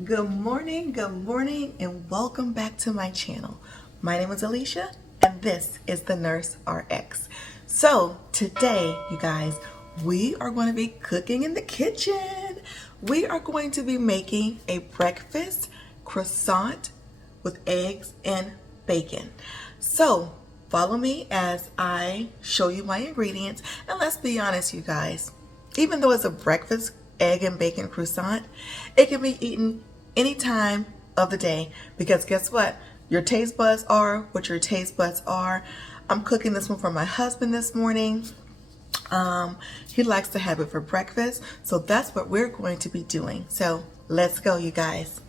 Good morning, and welcome back to my channel. My name is Alicia, and this is the Nurse RX. So today, you guys, we are going to be cooking in the kitchen. We are going to be making a breakfast croissant with eggs and bacon. So follow me as I show you my ingredients. And let's be honest, you guys, even though it's a breakfast egg and bacon croissant, it can be eaten any time of the day, because guess what? Your taste buds are what your taste buds are. I'm cooking this one for my husband this morning. He likes to have it for breakfast, so that's what we're going to be doing. So let's go, you guys.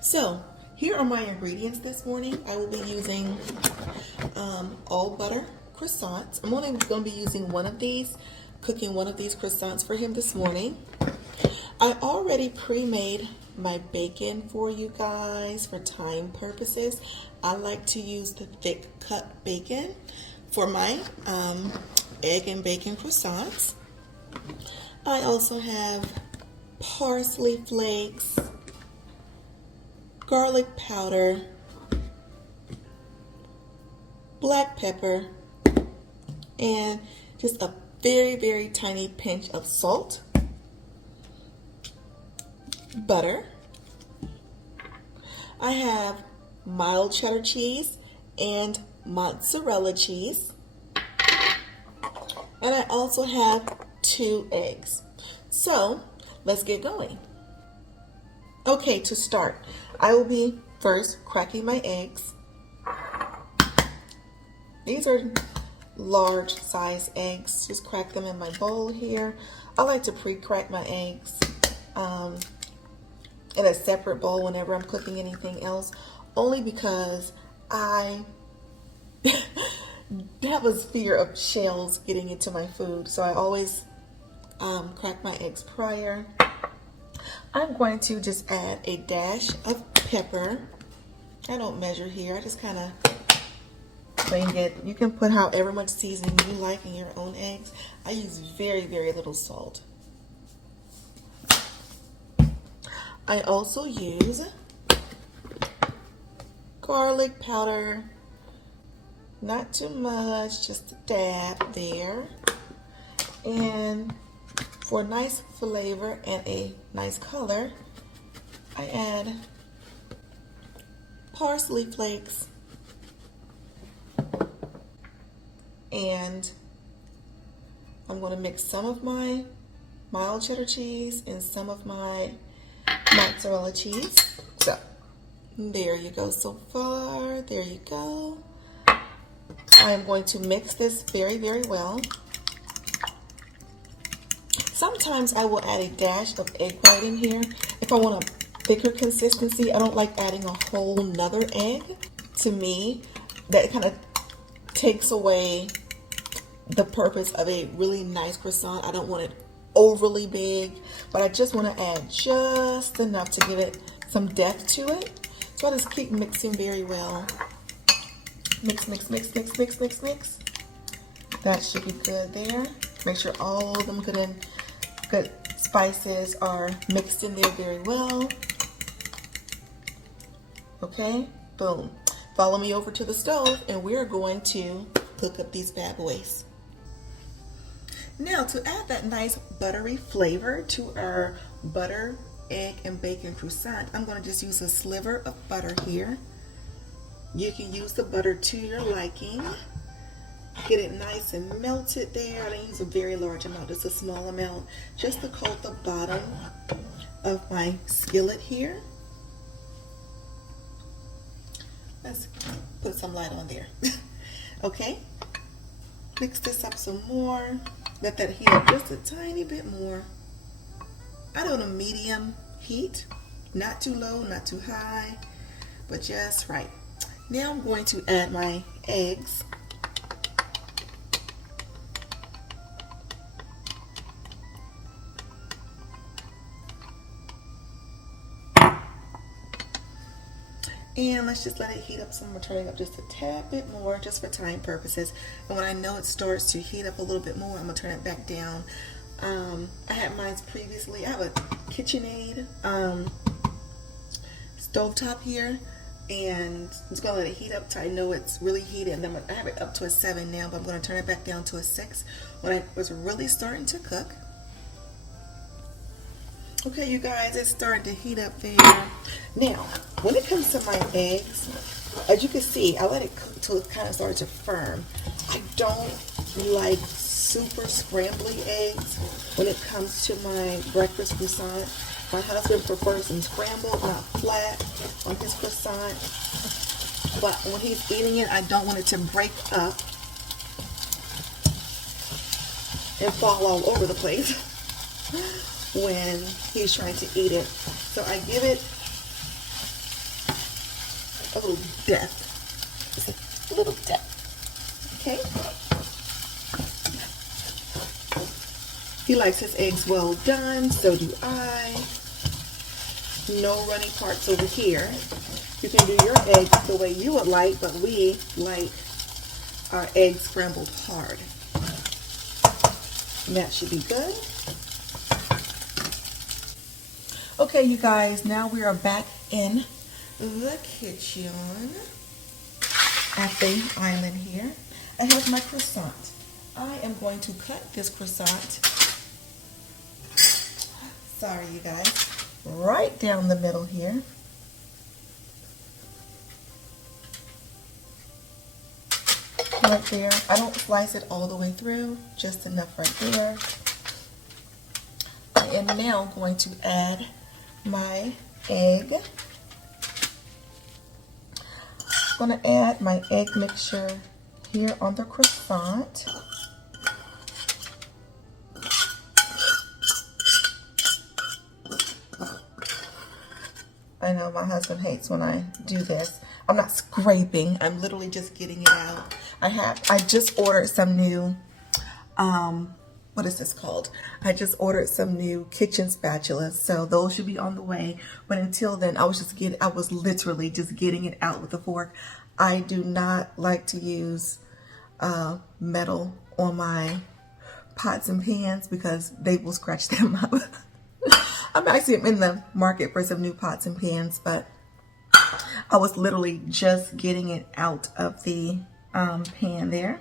So here are my ingredients this morning. I will be using all butter croissants. I'm only going to be using one of these, cooking one of these croissants for him this morning. I already pre-made my bacon for you guys for time purposes. I like to use the thick cut bacon for my egg and bacon croissants. I also have parsley flakes, garlic powder, black pepper, and just a very tiny pinch of salt, butter. I have mild cheddar cheese and mozzarella cheese. And I also have 2 eggs. So let's get going. Okay, to start, I will be first cracking my eggs. These are large size eggs. Just crack them in my bowl here. I like to pre-crack my eggs in a separate bowl whenever I'm cooking anything else, only because I have a fear of shells getting into my food, so I always crack my eggs prior. I'm going to just add a dash of pepper. I don't measure here, I just kind of wing it. You can put however much seasoning you like in your own eggs. I use very little salt. I also use garlic powder, not too much, just a dab there. And for a nice flavor and a nice color, I add parsley flakes and I'm going to mix some of my mild cheddar cheese and some of my mozzarella cheese. So there you go so far. There you go. I am going to mix this very well. Sometimes I will add a dash of egg white in here if I want a thicker consistency. I don't like adding a whole nother egg. To me, that kind of takes away the purpose of a really nice croissant. I don't want it overly big, but I just want to add just enough to give it some depth to it. So I just keep mixing very well. Mix. That should be good there. Make sure all of them good spices are mixed in there very well. Okay, boom. Follow me over to the stove and we're going to cook up these bad boys. Now, to add that nice buttery flavor to our butter, egg, and bacon croissant, I'm going to just use a sliver of butter here. You can use the butter to your liking. Get it nice and melted there. I didn't use a very large amount, just a small amount, just to coat the bottom of my skillet here. Let's put some light on there. Okay, mix this up some more. Let that heat up just a tiny bit more. I do a medium heat, not too low, not too high, but just right. Now I'm going to add my eggs. And let's just let it heat up some more, turning up just a tad bit more, just for time purposes. And when I know it starts to heat up a little bit more, I'm gonna turn it back down I had mine previously. I have a KitchenAid stovetop here, and I'm just gonna let it heat up till I know it's really heated. And then I have it up to a 7 now, but I'm gonna turn it back down to a 6 when it was really starting to cook. Okay, you guys, it's starting to heat up there. Now, when it comes to my eggs, as you can see, I let it cook till it kind of started to firm. I don't like super scrambly eggs when it comes to my breakfast croissant. My husband prefers them scrambled, not flat, on his croissant. But when he's eating it, I don't want it to break up and fall all over the place when he's trying to eat it. So I give it a little depth. Just a little depth. Okay? He likes his eggs well done, so do I. No runny parts over here. You can do your eggs the way you would like, but we like our eggs scrambled hard. And that should be good. Okay, you guys, now we are back in the kitchen at the island here. I have my croissant. I am going to cut this croissant, sorry you guys, right down the middle here. Right there. I don't slice it all the way through, just enough right there. I am now going to add my egg. I'm going to add my egg mixture here on the croissant. I know my husband hates when I do this. I'm not scraping. I'm literally just getting it out. I just ordered some new, what is this called? I just ordered some new kitchen spatulas, so those should be on the way. But until then, I was literally just getting it out with a fork. I do not like to use metal on my pots and pans because they will scratch them up. I'm actually in the market for some new pots and pans, but I was literally just getting it out of the pan there.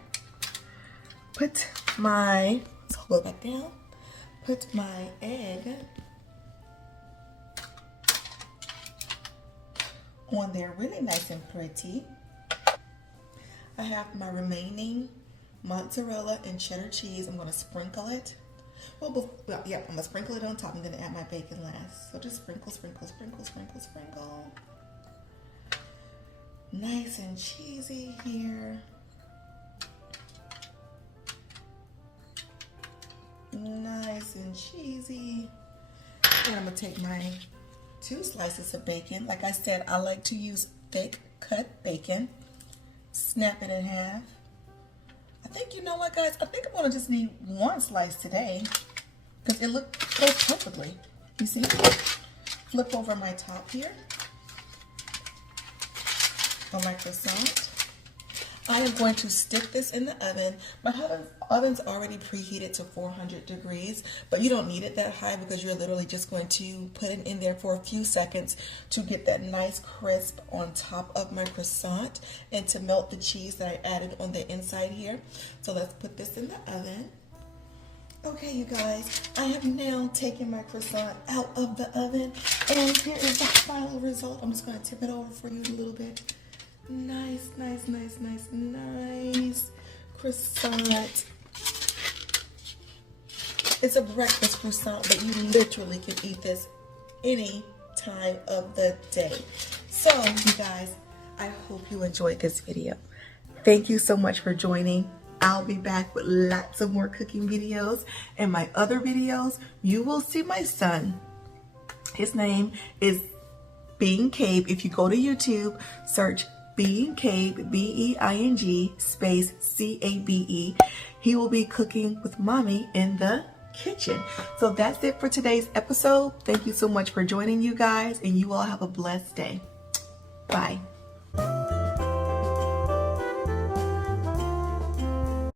Put my, let's hold it back down. Put my egg on there really nice and pretty. I have my remaining mozzarella and cheddar cheese. I'm going to sprinkle it. Well, yeah, I'm going to sprinkle it on top. I'm going to add my bacon last. So just sprinkle, sprinkle, sprinkle, sprinkle, sprinkle. Nice and cheesy here. Nice and cheesy. And I'm going to take my 2 slices of bacon. Like I said, I like to use thick cut bacon. Snap it in half. I think, you know what, guys? I think I'm going to just need 1 slice today because it goes perfectly. You see? Flip over my top here on my croissant. I am going to stick this in the oven. My oven's already preheated to 400 degrees, but you don't need it that high because you're literally just going to put it in there for a few seconds to get that nice crisp on top of my croissant and to melt the cheese that I added on the inside here. So let's put this in the oven. Okay, you guys, I have now taken my croissant out of the oven, and here is the final result. I'm just going to tip it over for you a little bit. Nice, nice, nice, nice, nice croissant. It's a breakfast croissant, but you literally can eat this any time of the day. So, you guys, I hope you enjoyed this video. Thank you so much for joining. I'll be back with lots of more cooking videos. In my other videos, you will see my son. His name is Being Cabe. If you go to YouTube, search Being Cabe, B-E-I-N-G space C-A-B-E. He will be cooking with mommy in the kitchen. So that's it for today's episode. Thank you so much for joining, you guys, and you all have a blessed day. Bye.